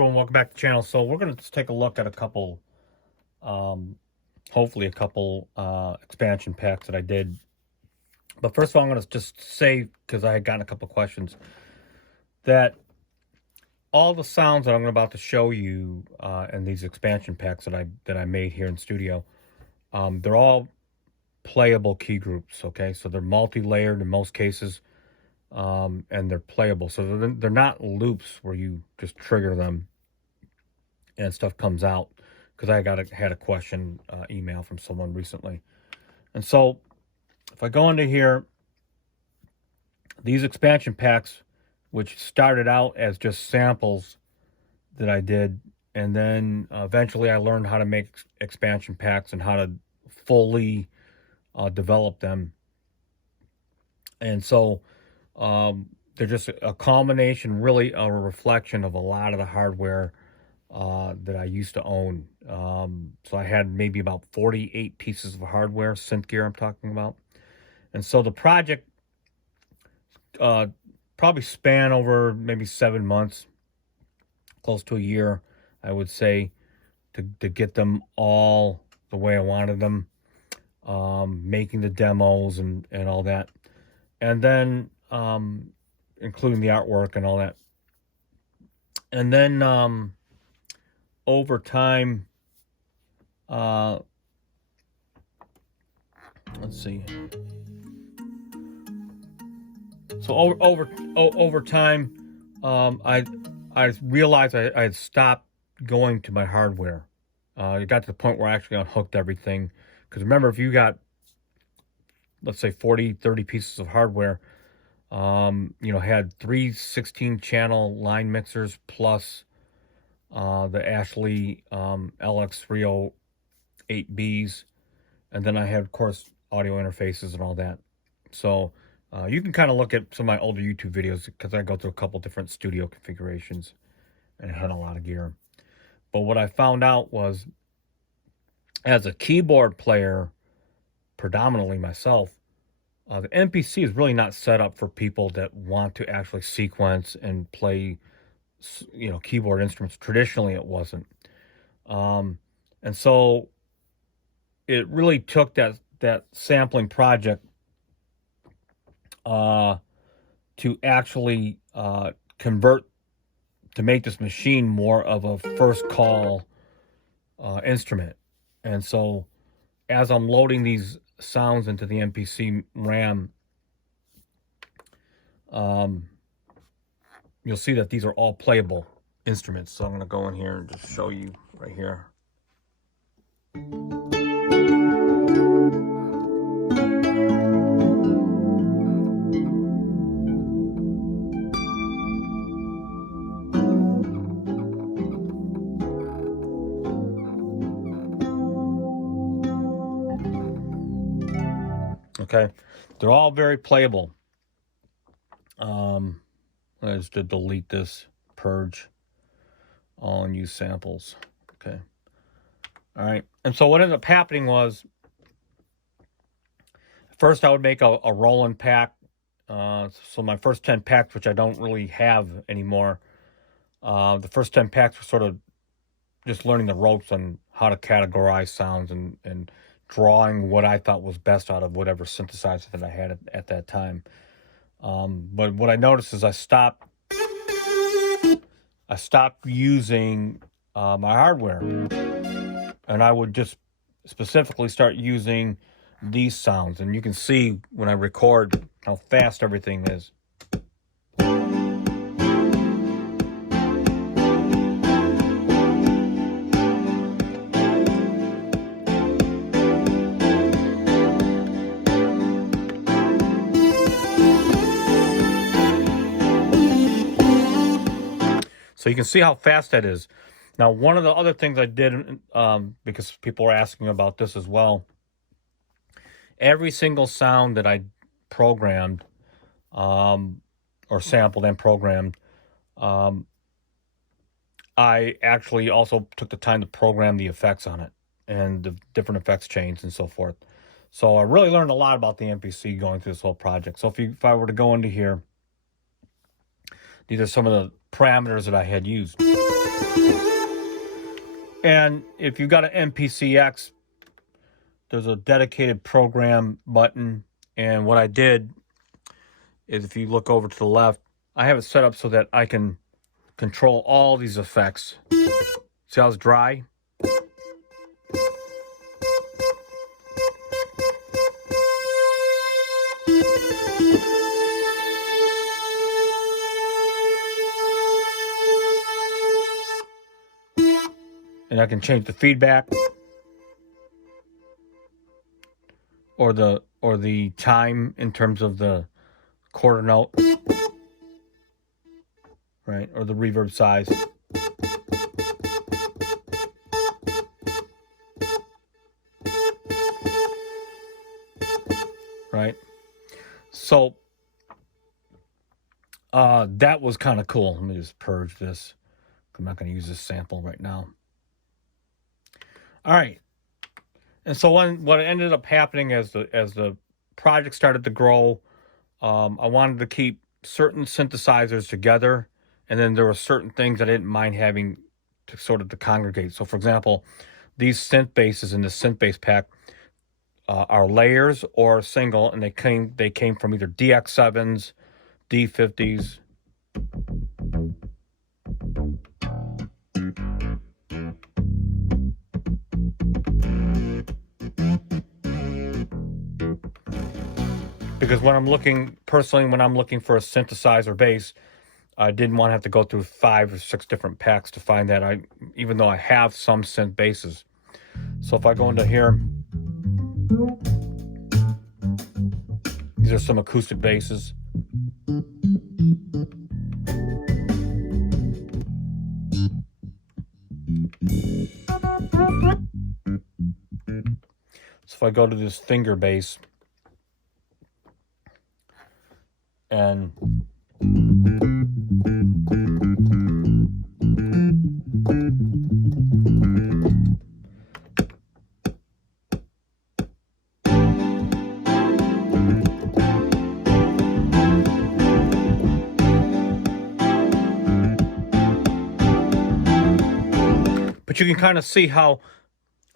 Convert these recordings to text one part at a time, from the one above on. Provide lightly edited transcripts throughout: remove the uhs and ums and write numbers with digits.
Everyone, welcome back to the channel. So we're going to just take a look at a couple, hopefully a couple expansion packs that I did. But first of all, I'm going to just say, because I had gotten a couple questions, that all the sounds that I'm about to show you in these expansion packs that I made here in studio, they're all playable key groups. Okay, so they're multi-layered in most cases, and they're playable. So they're not loops where you just trigger them and stuff comes out, because I had a question email from someone recently. And so if I go into here, these expansion packs, which started out as just samples that I did, and then eventually I learned how to make expansion packs and how to fully develop them. And so they're just a culmination, really a reflection of a lot of the hardware that I used to own. So I had maybe about 48 pieces of hardware, synth gear I'm talking about. And so the project probably span over maybe 7 months, close to a year, I would say, to get them all the way I wanted them, making the demos and all that. And then including the artwork and all that. And then over time, let's see. So over time, I realized I had stopped going to my hardware. It got to the point where I actually unhooked everything. Because remember, if you got, let's say 30 pieces of hardware, had 3 16-channel line mixers plus the Ashley LX308Bs, and then I had, of course, audio interfaces and all that. So you can kind of look at some of my older YouTube videos, because I go through a couple different studio configurations and had a lot of gear. But what I found out was, as a keyboard player, predominantly myself, the MPC is really not set up for people that want to actually sequence and play, keyboard instruments. Traditionally, it wasn't. And so it really took that sampling project to actually convert, to make this machine more of a first call instrument. And so as I'm loading these sounds into the MPC RAM, you'll see that these are all playable instruments. So I'm going to go in here and just show you right here. Okay, they're all very playable. I just did delete this, purge all unused samples. Okay. All right. And so what ended up happening was, first I would make a roll-in pack. So my first 10 packs, which I don't really have anymore, the first 10 packs were sort of just learning the ropes on how to categorize sounds and drawing what I thought was best out of whatever synthesizer that I had at that time. But what I noticed is I stopped using my hardware, and I would just specifically start using these sounds. And you can see when I record how fast everything is. So you can see how fast that is. Now, one of the other things I did, because people were asking about this as well, every single sound that I programmed, or sampled and programmed, I actually also took the time to program the effects on it and the different effects chains and so forth. So I really learned a lot about the MPC going through this whole project. So if I were to go into here, these are some of the parameters that I had used. And if you've got an MPCX, there's a dedicated program button. And what I did is, if you look over to the left, I have it set up so that I can control all these effects. See how it's dry? And I can change the feedback or the time in terms of the quarter note, right? Or the reverb size. Right? So that was kind of cool. Let me just purge this. I'm not going to use this sample right now. All right. And so what ended up happening as the project started to grow, I wanted to keep certain synthesizers together, and then there were certain things I didn't mind having to sort of to congregate. So, for example, these synth basses in the synth bass pack are layers or single, and they came from either DX7s, D50s. Because when I'm looking for a synthesizer bass, I didn't want to have to go through 5 or 6 different packs to find that, even though I have some synth basses. So if I go into here, these are some acoustic basses. So if I go to this finger bass, and but you can kind of see how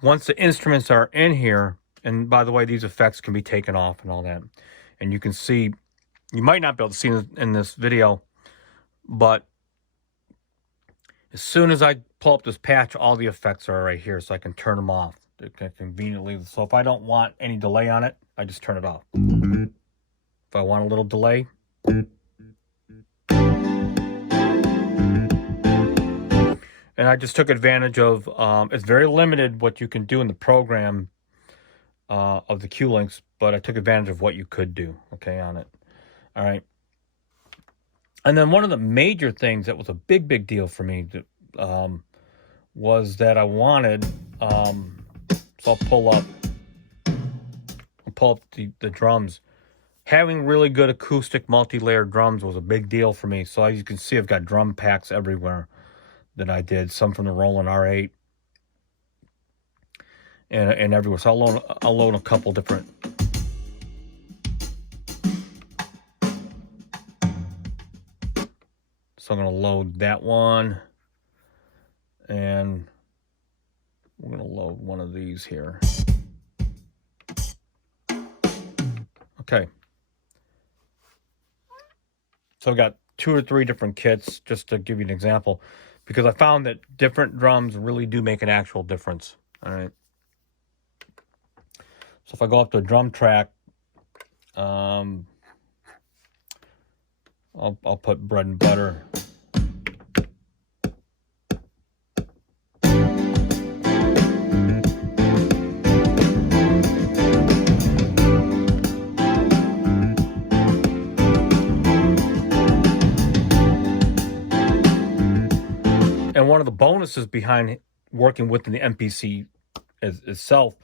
once the instruments are in here, and by the way, these effects can be taken off and all that, and you can see, you might not be able to see in this video, but as soon as I pull up this patch, all the effects are right here, so I can turn them off conveniently. So if I don't want any delay on it, I just turn it off. If I want a little delay, and I just took advantage of, it's very limited what you can do in the program of the Q-Links, but I took advantage of what you could do, okay, on it. All right. And then one of the major things that was a big deal for me was that I wanted, so I'll pull up the drums. Having really good acoustic multi-layered drums was a big deal for me. So as you can see, I've got drum packs everywhere that I did, some from the Roland R8 and everywhere. So I'll load a couple different. So I'm going to load that one, and we're going to load one of these here. Okay. So I've got 2 or 3 different kits, just to give you an example, because I found that different drums really do make an actual difference. All right. So if I go up to a drum track, I'll put bread and butter. And one of the bonuses behind working with the MPC itself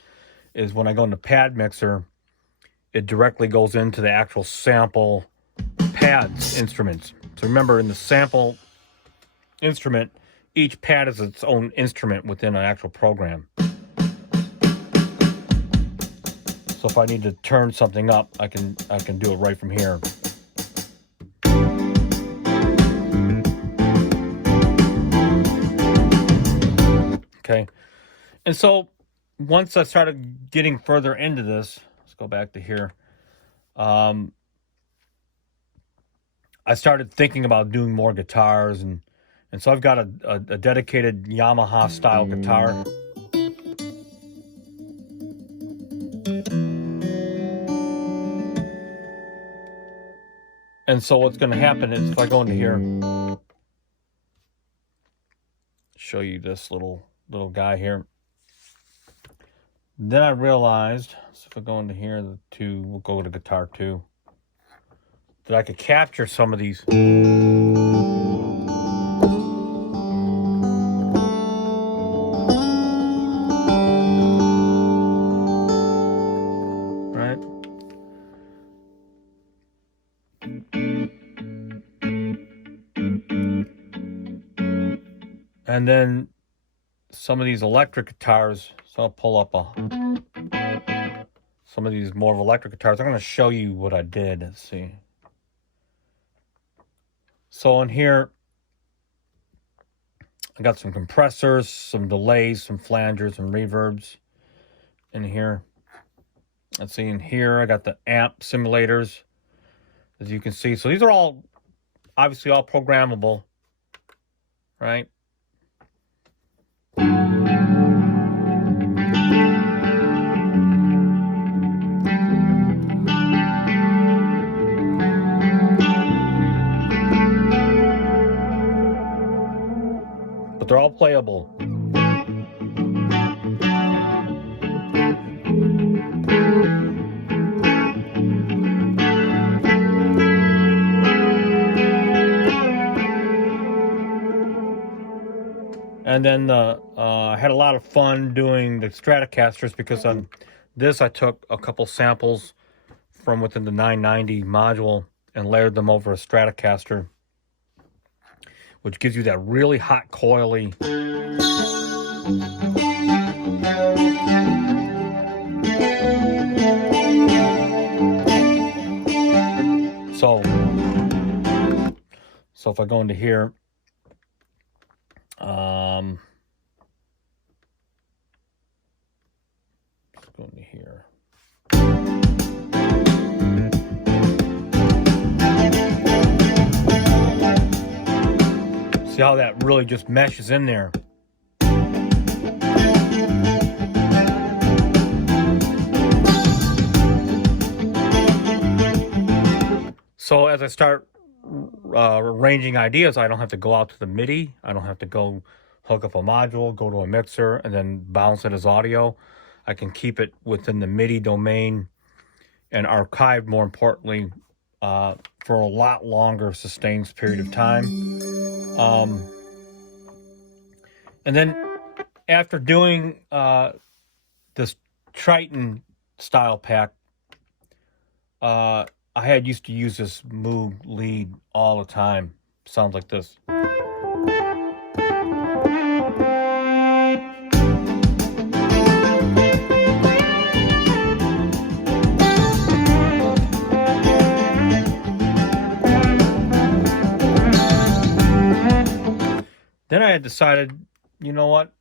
is when I go into Pad Mixer, it directly goes into the actual sample pads instruments. So remember, in the sample instrument, each pad is its own instrument within an actual program. So if I need to turn something up, I can do it right from here. Okay. And so once I started getting further into this, let's go back to here. I started thinking about doing more guitars, and so I've got a dedicated Yamaha style guitar. And so what's going to happen is if I go into here, show you this little guy here. Then I realized, so if I go into here, we'll go to guitar 2, that I could capture some of these. Right? And then some of these electric guitars, so I'll pull up some of these more of electric guitars. I'm going to show you what I did. Let's see. So in here, I got some compressors, some delays, some flangers, some reverbs in here. Let's see, in here I got the amp simulators, as you can see. So these are all, obviously all programmable, right? But they're all playable. And then I had a lot of fun doing the Stratocasters, because on this I took a couple samples from within the 990 module and layered them over a Stratocaster, which gives you that really hot, coily. So if I go into here, let's go into here. See how that really just meshes in there. So as I start arranging ideas, I don't have to go out to the MIDI. I don't have to go hook up a module, go to a mixer, and then bounce it as audio. I can keep it within the MIDI domain and archive, more importantly, for a lot longer sustained period of time. And then after doing this Triton style pack, I had used to use this Moog lead all the time. Sounds like this. Then I had decided, you know what?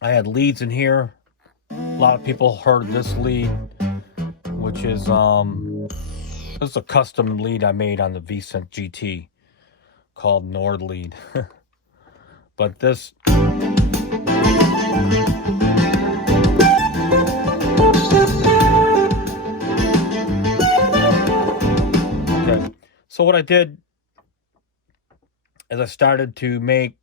I had leads in here. A lot of people heard this lead, which is this is a custom lead I made on the Vicent GT called Nord lead. But this, okay. So what I did is I started to make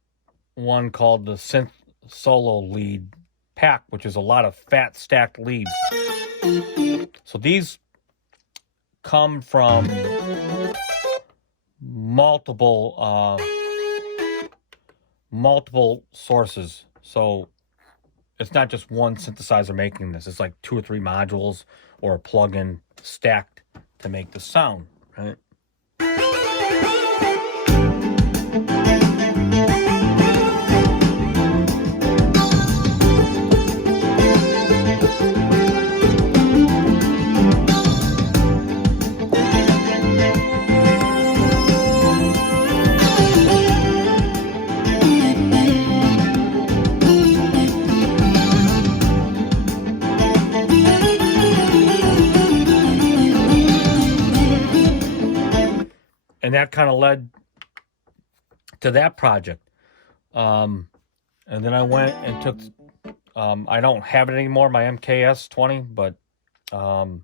one called the Synth Solo lead pack, which is a lot of fat stacked leads. So these come from multiple sources. So it's not just one synthesizer making this. It's like 2 or 3 modules or a plugin stacked to make the sound, right? and that kind of led to that project. And then I went and took, I don't have it anymore, my MKS 20, but and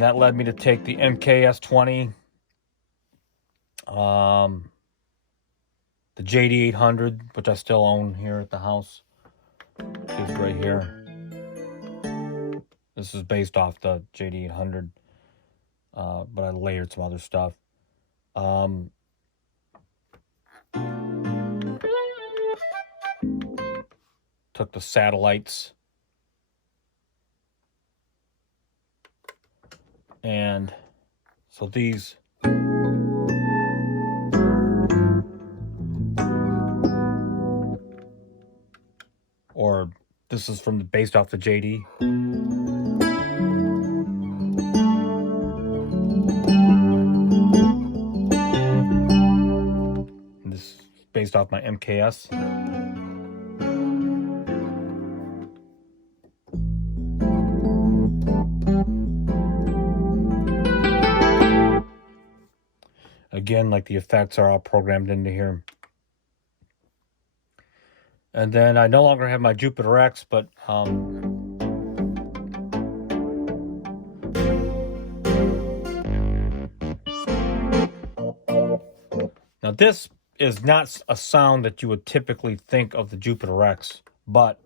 that led me to take the MKS 20, the JD 800, which I still own here at the house, which is right here. This is based off the JD 800, but I layered some other stuff. Took the satellites and so these or this is from the based off the JD. And this is based off my MKS. Again, like the effects are all programmed into here. And then I no longer have my Jupiter X, but now this is not a sound that you would typically think of the Jupiter X, but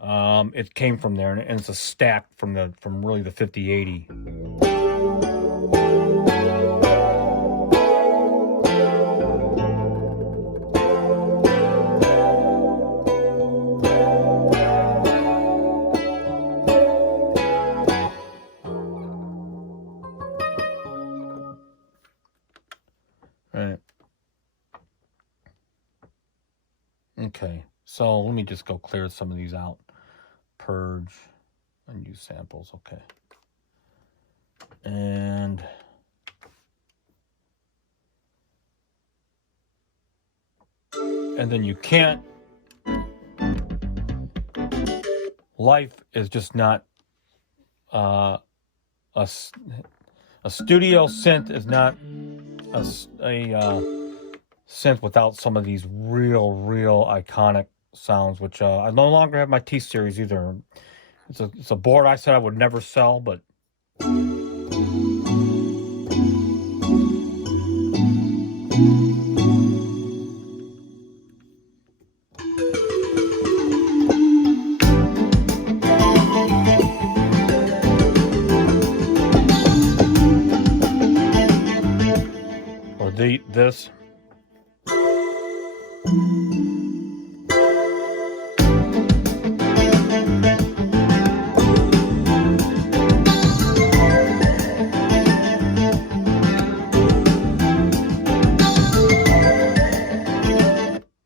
it came from there, and it's a stack from really the 5080. Right. Okay, so let me just go clear some of these out. Purge, unused samples, okay. And then you can't, life is just not, a studio synth is not a synth without some of these real iconic sounds, which I no longer have my T series either. It's a board I said I would never sell, but or this.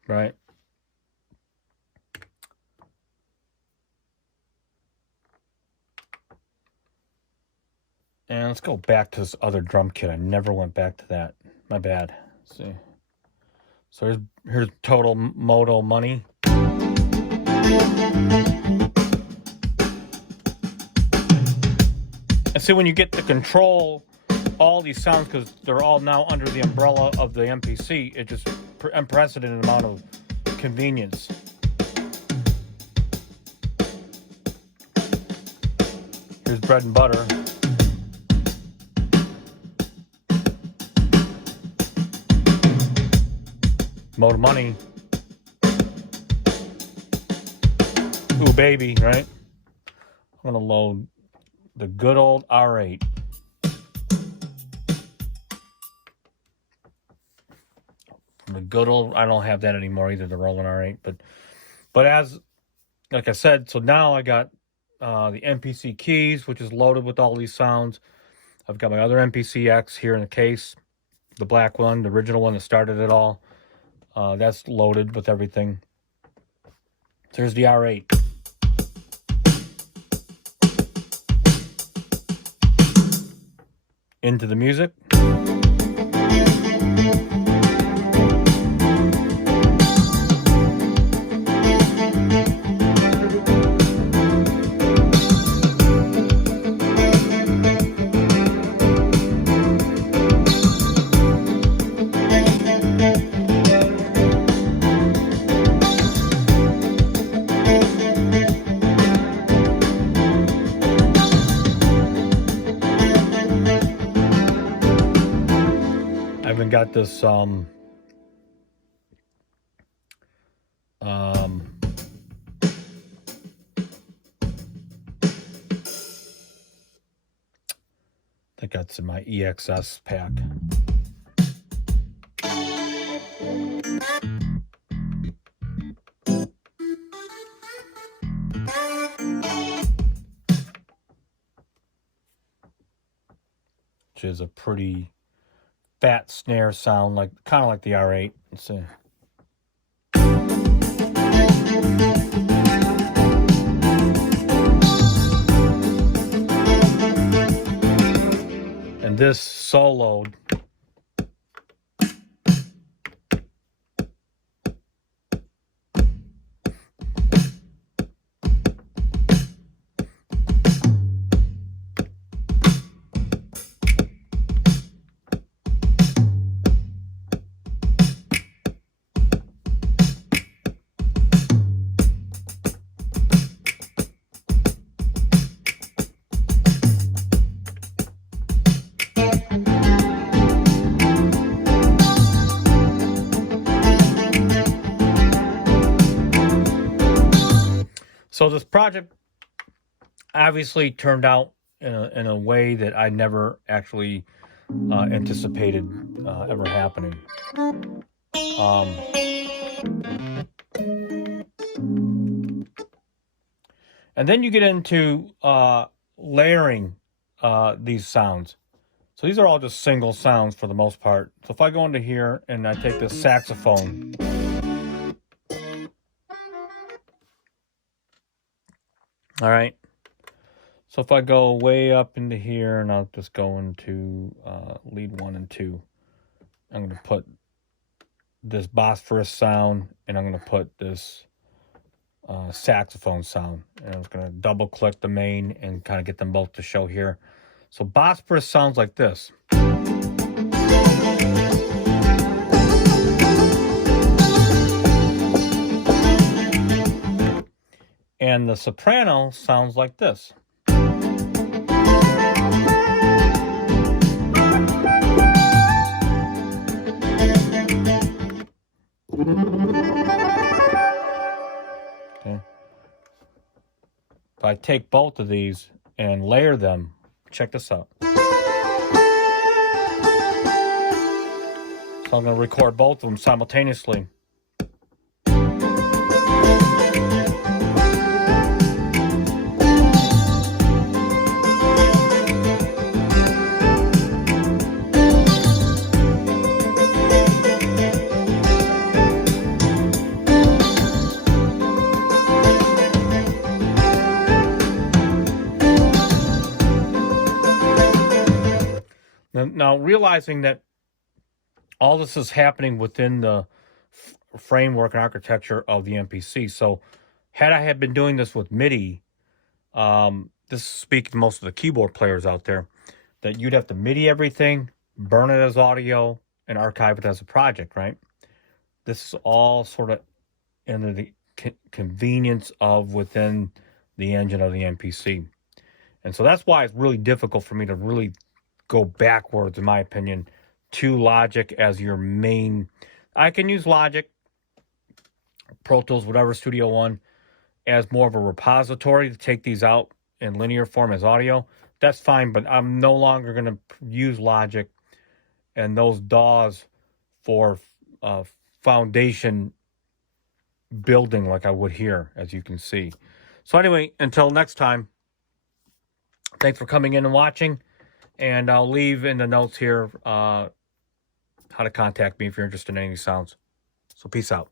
Right. And let's go back to this other drum kit. I never went back to that. My bad. Let's see. So here's total Moto money. And see, when you get to control all these sounds, because they're all now under the umbrella of the MPC, it just unprecedented amount of convenience. Here's bread and butter. Motor money. Ooh, baby, right? I'm gonna load the good old R8. The good old, I don't have that anymore either, the Roland R8, but as, like I said, so now I got the MPC keys, which is loaded with all these sounds. I've got my other MPC X here in the case, the black one, the original one that started it all. That's loaded with everything. There's the R8. Into the music. got this I think that's in my EXS pack. Which is a pretty fat snare sound, like kind of like the R8. Let's see. And this soloed. So this project obviously turned out in a way that I never actually anticipated ever happening. And then you get into layering these sounds. So these are all just single sounds for the most part. So if I go into here and I take this saxophone, all right. So if I go way up into here and I'll just go into lead 1 and 2, I'm going to put this Bosphorus sound and I'm going to put this saxophone sound. And I'm just going to double click the main and kind of get them both to show here. So Bosphorus sounds like this. And the soprano sounds like this. Okay. If I take both of these and layer them, check this out. So I'm going to record both of them simultaneously. Now, realizing that all this is happening within the framework and architecture of the MPC. So had I had been doing this with MIDI, this speaks to most of the keyboard players out there, that you'd have to MIDI everything, burn it as audio, and archive it as a project, right? This is all sort of in the convenience of within the engine of the MPC. And so that's why it's really difficult for me to really go backwards, in my opinion, to Logic as your main. I can use Logic, Pro Tools, whatever, Studio One, as more of a repository to take these out in linear form as audio. That's fine, but I'm no longer going to use Logic and those DAWs for foundation building like I would here, as you can see. So anyway, until next time, thanks for coming in and watching. And I'll leave in the notes here how to contact me if you're interested in any sounds. So peace out.